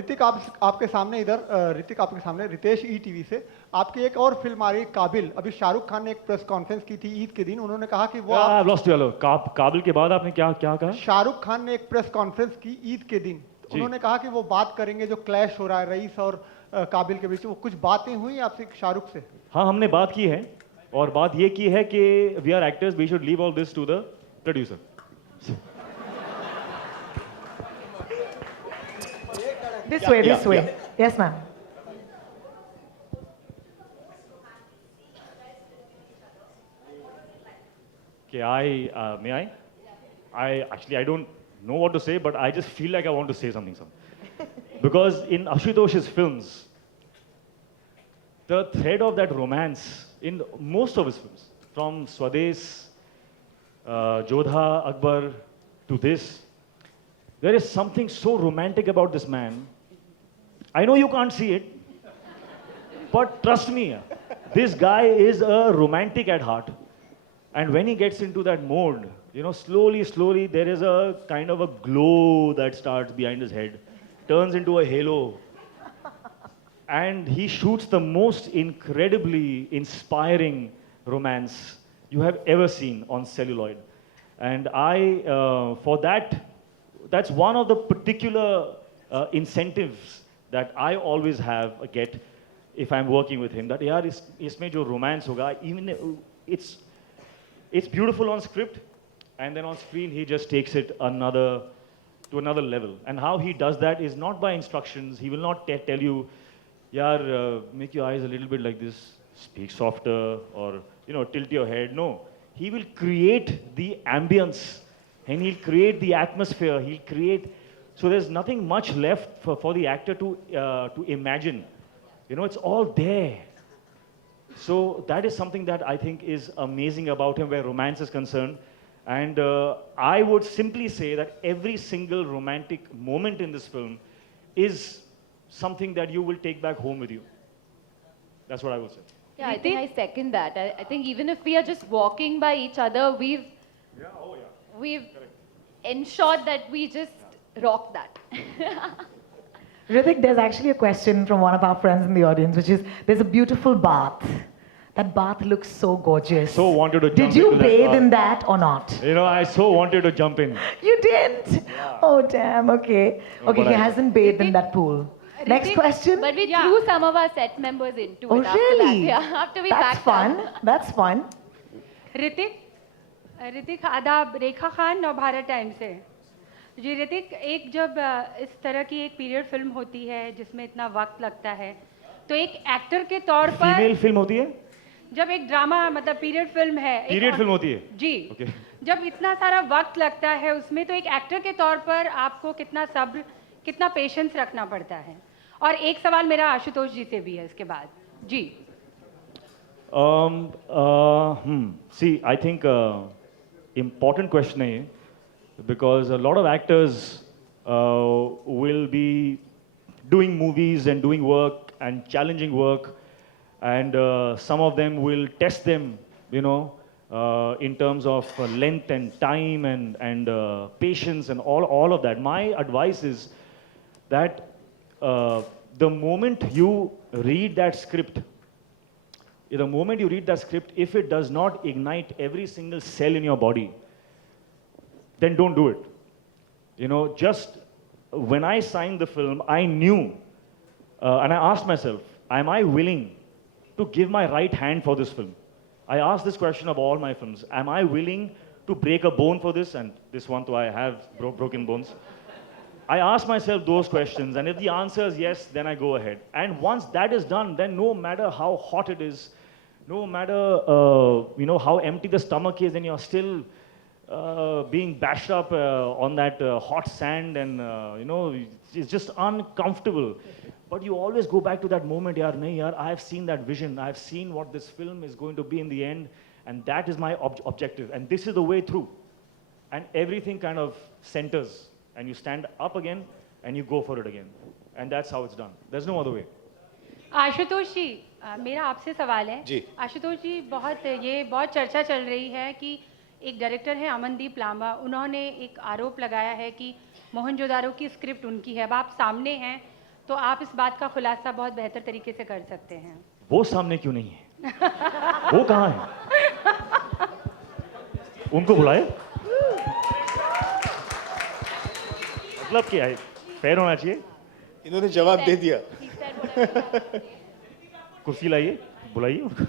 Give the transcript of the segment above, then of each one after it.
ऋतिक आपके सामने इधर ऋतिक आपके सामने रितेश ईटीवी से आपकी एक और फिल्म आ रही है काबिल। अभी शाहरुख खान ने एक प्रेस कॉन्फ्रेंस की थी ईद के दिन, उन्होंने कहा कि वो लॉस्ट हेलो काबिल के बाद आपने क्या क्या कहा? शाहरुख खान ने एक प्रेस कॉन्फ्रेंस की ईद के दिन, उन्होंने कहा कि वो बात करेंगे जो क्लैश हो रहा है रईस और काबिल के बीच। वो कुछ बातें हुई आपसे शाहरुख से? हाँ, हमने बात की है और बात ये की है कि we are actors, we should leave all this to the producer. This way, this way. Yes, ma'am. Okay, may I? I don't know what to say, but I just feel like I want to say something. Because in Ashutosh's films, the thread of that romance in most of his films, from Swades, Jodha, Akbar to this, there is something so romantic about this man. I know you can't see it, but trust me, this guy is a romantic at heart. And when he gets into that mode, you know, slowly, slowly, there is a kind of a glow that starts behind his head, turns into a halo. And he shoots the most incredibly inspiring romance you have ever seen on celluloid. And for that, that's one of the particular incentives that I always get if I'm working with him. That yaar, isme jo romance hoga, even it's beautiful on script, and then on screen he just takes it to another level. And how he does that is not by instructions. He will not tell you, yaar, make your eyes a little bit like this, speak softer, or tilt your head. No, he will create the ambience, and he'll create the atmosphere. He'll create. So there's nothing much left for the actor to imagine. It's all there. So that is something that I think is amazing about him where romance is concerned. And I would simply say that every single romantic moment in this film is something that you will take back home with you. That's what I would say. Yeah, I think I second that. I think even if we are just walking by each other, we've ensured that we just rock that. Hrithik, there's actually a question from one of our friends in the audience, which is, there's a beautiful bath. That bath looks so gorgeous. So wanted to jump Did you into bathe that in that or not? I so wanted to jump in. You didn't? Yeah. Oh, damn, okay. No, Okay, he hasn't bathed in that pool. Next question? But we threw some of our set members into it after really? that. Yeah, after we That's packed fun. up. That's fun. Hrithik आदाब रेखा Khan Navbharat time से जी। ऋतिक, एक जब इस तरह की एक period film होती है जिसमें इतना वक्त लगता है, तो एक एक्टर के तौर पर फीमेल फिल्म होती है जब एक ड्रामा मतलब पीरियड फिल्म है, पीरियड फिल्म होती है जी। okay. जब इतना सारा वक्त लगता है उसमें, तो एक एक्टर के तौर पर आपको कितना सब्र, कितना पेशेंस रखना पड़ता है? और एक सवाल मेरा आशुतोष जी से भी है इसके बाद जी। See, I think important question है, because a lot of actors will be doing movies and doing work and challenging work, and some of them will test them, in terms of length and time and patience and all of that. My advice is that the moment you read that script, if it does not ignite every single cell in your body, then don't do it. Just when I signed the film, I knew, and I asked myself, am I willing to give my right hand for this film? I asked this question of all my films. Am I willing to break a bone for this? And this one too, I have broken bones. I ask myself those questions, and if the answer is yes, then I go ahead. And once that is done, then no matter how hot it is, no matter how empty the stomach is, and you're still being bashed up on that hot sand, and it's just uncomfortable. But you always go back to that moment, yaar, I have seen that vision. I have seen what this film is going to be in the end, and that is my objective. And this is the way through. And everything kind of centers, and you stand up again, and you go for it again. And that's how it's done. There's no other way. Ashutosh जी, मेरा आपसे सवाल है जी। आशुतोष जी, बहुत चर्चा चल रही है कि एक डायरेक्टर है अमनदीप लांबा, उन्होंने एक आरोप लगाया है कि मोहनजोदारो की स्क्रिप्ट उनकी है। अब आप सामने हैं, तो आप इस बात का खुलासा बहुत बेहतर तरीके से कर सकते हैं। वो सामने क्यों नहीं है? वो कहाँ है? उनको बुलाए? मतलब क्या है? पैर होना चाहिए? इन्होंने जवाब दे दिया। कुर्सी लाइए, बुलाइए उनको।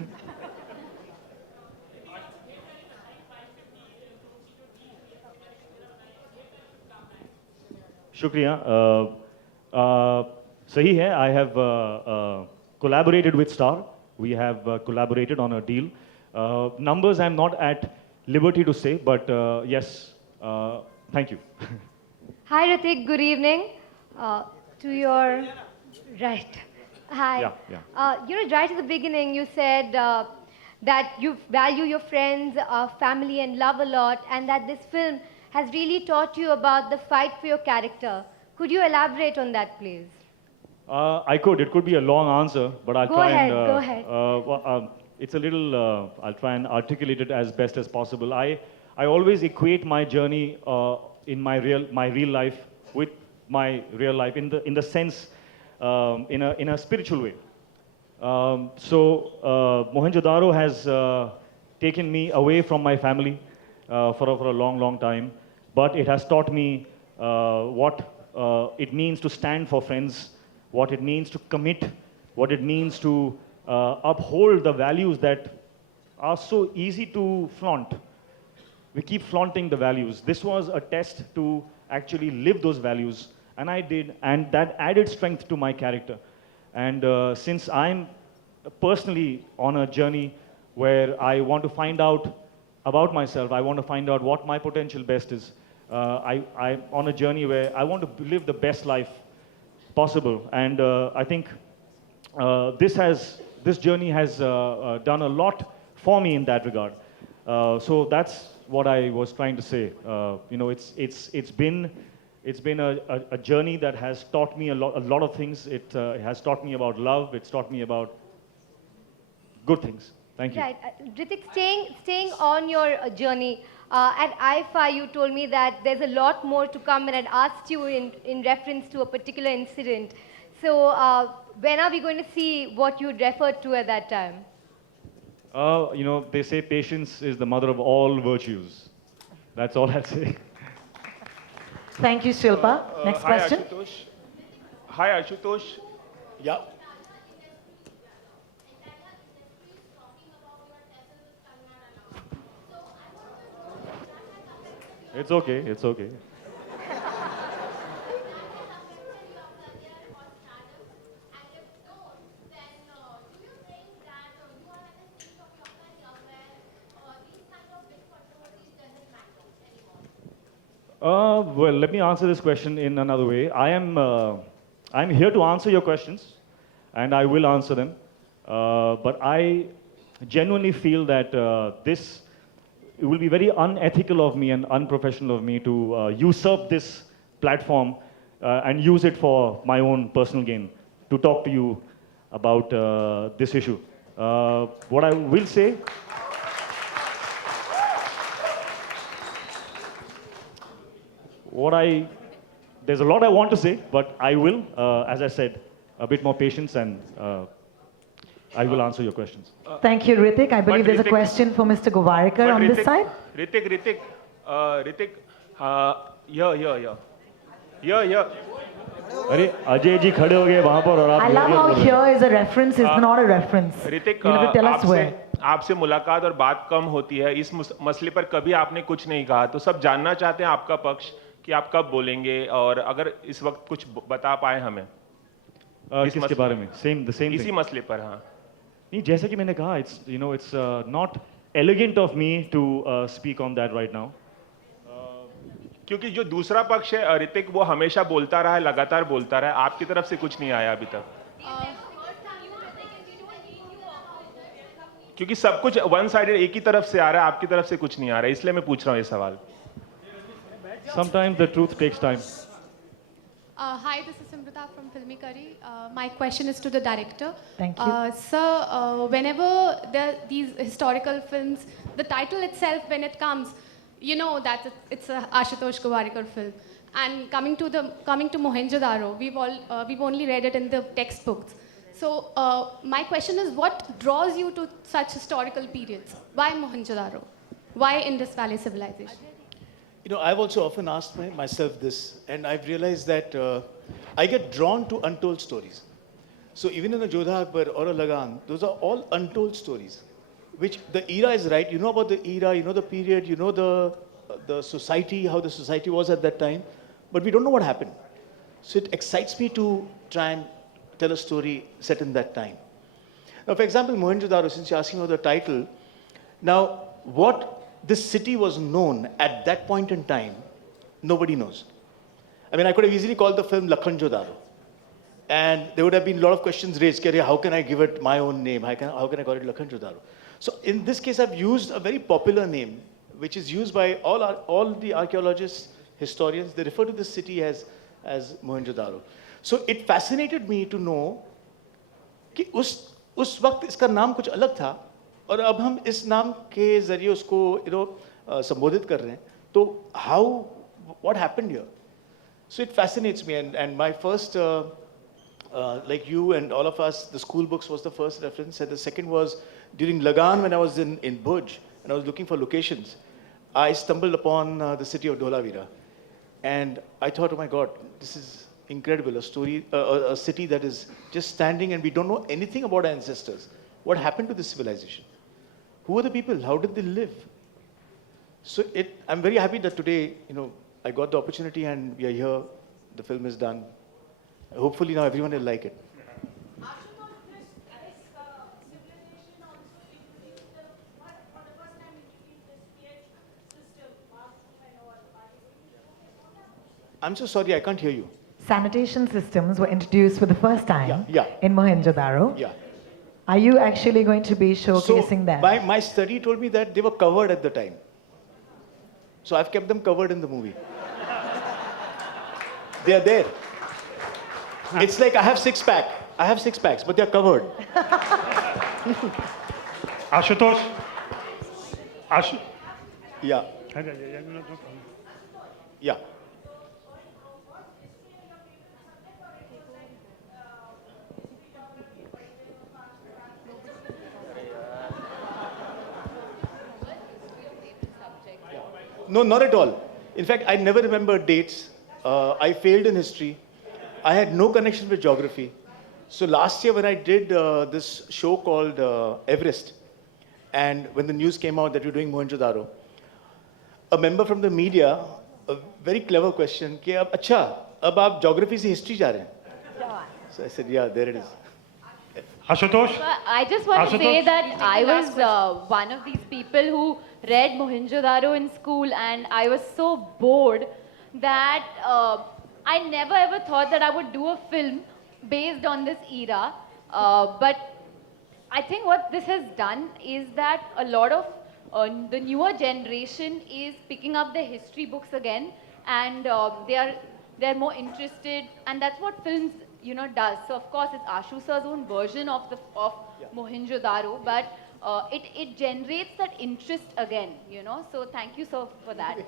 शुक्रिया। सही है, I have collaborated with Star. We have collaborated on a deal. Numbers I'm not at liberty to say, but yes, thank you. Hi, Ritik. Good evening. To your right. Hi. Yeah. Right at the beginning, you said that you value your friends, family, and love a lot, and that this film has really taught you about the fight for your character. Could you elaborate on that, please? I could. It could be a long answer, but I'll Go try ahead, and. go ahead. It's a little. I'll try and articulate it as best as possible. I always equate my journey in my real life with my real life in the sense in a spiritual way. Mohenjo-daro has taken me away from my family for a long time, but it has taught me what it means to stand for friends, what it means to commit, what it means to uphold the values that are so easy to flaunt. We keep flaunting the values. This was a test to actually live those values, and I did, and that added strength to my character. And since I'm personally on a journey where I want to find out about myself, I want to find out what my potential best is. I'm on a journey where I want to live the best life possible, and I think this journey has done a lot for me in that regard. So that's what I was trying to say. It's been a journey that has taught me a lot of things. It has taught me about love. It's taught me about good things. Thank you. Right. Ritik, staying on your journey, at IFA you told me that there's a lot more to come, and I'd asked you in reference to a particular incident. So when are we going to see what you referred to at that time? They say patience is the mother of all virtues. That's all I'll say. Thank you, Shilpa. Next question. Hi, Ashutosh. Yeah. It's okay. It's okay. Well, let me answer this question in another way. I'm here to answer your questions, and I will answer them. But I genuinely feel that it will be very unethical of me and unprofessional of me to usurp this platform and use it for my own personal gain to talk to you about this issue. What I will say. There's a lot I want to say, but I will, as I said, a bit more patience, and I will answer your questions. Thank you, Ritik. I believe there's a Ritik- question for Mr. Govarkar on this side. Ritik, here. अरे अजय जी खड़े हो गए वहां पर और आप I love how here is a reference, is not a reference. Hrithik, You have to tell us where. आपसे मुलाकात और बात कम होती है, इस मसले पर कभी आपने कुछ नहीं कहा, तो सब जानना चाहते हैं आपका पक्ष कि आप कब बोलेंगे, और अगर इस वक्त कुछ बता पाए हमें किसके बारे में? सेम इसी मसले पर। हाँ, नहीं, जैसे कि मैंने कहा, it's not elegant of me to speak on that right now. क्योंकि जो दूसरा पक्ष है ऋतिक, वो हमेशा बोलता रहा है, लगातार बोलता रहा है, आपकी तरफ से कुछ नहीं आया अभी तक। क्योंकि सब कुछ वन साइडेड एक ही तरफ से आ रहा है, आपकी तरफ से कुछ नहीं आ रहा है, इसलिए मैं पूछ रहा हूँ ये सवाल। Sometimes the truth takes time. Hi, this is Simrita from Filmy Curry. My question is to the director. Thank you. Sir, whenever there are these historical films, the title itself, when it comes, you know that it's a Ashutosh Govarkar film. And coming to Mohenjo-daro, we've only read it in the textbooks. So my question is, what draws you to such historical periods? Why Mohenjo-daro? Why Indus Valley civilization? You know, I've also often asked myself this, and I've realized that I get drawn to untold stories. So even in a Jodha Akbar or a Lagan, those are all untold stories, which the era is right. You know about the era, you know the period, you know the society, how the society was at that time, but we don't know what happened. So it excites me to try and tell a story set in that time. Now, for example, Mohenjo-daro, since you're asking about the title, now what this city was known at that point in time, nobody knows. I mean, I could have easily called the film Lakhanjo-daro. And there would have been a lot of questions raised. How can I give it my own name? How can I call it Lakhanjo-daro? So in this case, I've used a very popular name, which is used by all the archaeologists, historians. They refer to this city as Mohenjo-daro. So it fascinated me to know कि उस वक्त इसका नाम कुछ अलग था और अब हम इस नाम के जरिए उसको संबोधित कर रहे हैं. तो what happened here? So it fascinates me, and my first, like you and all of us, the school books was the first reference, and the second was during Lagan when I was in Bhuj and I was looking for locations. I stumbled upon the city of Dholavira, and I thought, oh my God, this is incredible, a city that is just standing and we don't know anything about our ancestors. What happened to this civilization? Who are the people? How did they live? So I'm very happy that today, I got the opportunity and we are here. The film is done. Hopefully now everyone will like it. I'm so sorry, I can't hear you. Sanitation systems were introduced for the first time in Mohenjo-daro. Yeah. Are you actually going to be showcasing them? My study told me that they were covered at the time. So I've kept them covered in the movie. They are there. It's like I have six packs, but they're covered. Ashutosh. Yeah. Yeah. No, not at all. In fact, I never remember dates. I failed in history. I had no connection with geography. So last year when I did this show called Everest, and when the news came out that you're doing Mohenjo-daro, a member from the media, a very clever question, कि अब अच्छा, अब आप geography से history जा रहे हैं? So I said, yeah, there it is. Ashutosh. I just want to say that I was one of these people who read Mohenjo-daro in school, and I was so bored that I never ever thought that I would do a film based on this era. But I think what this has done is that a lot of the newer generation is picking up the history books again, and they're more interested, and that's what films does. So of course it's Ashu sir's own version of Mohenjo-daro, but it generates that interest again, So thank you, sir, for that.